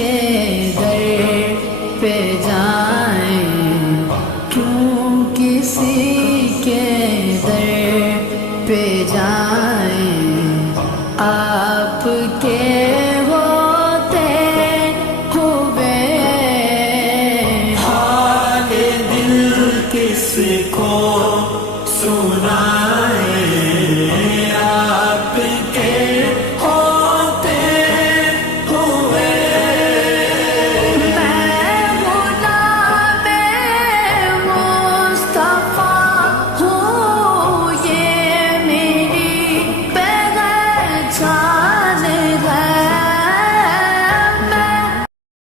کے در پہ جائیں، کیوں کسی کے در پہ جائیں، آپ کے ہوتے ہوئے حال دل کس کو سنا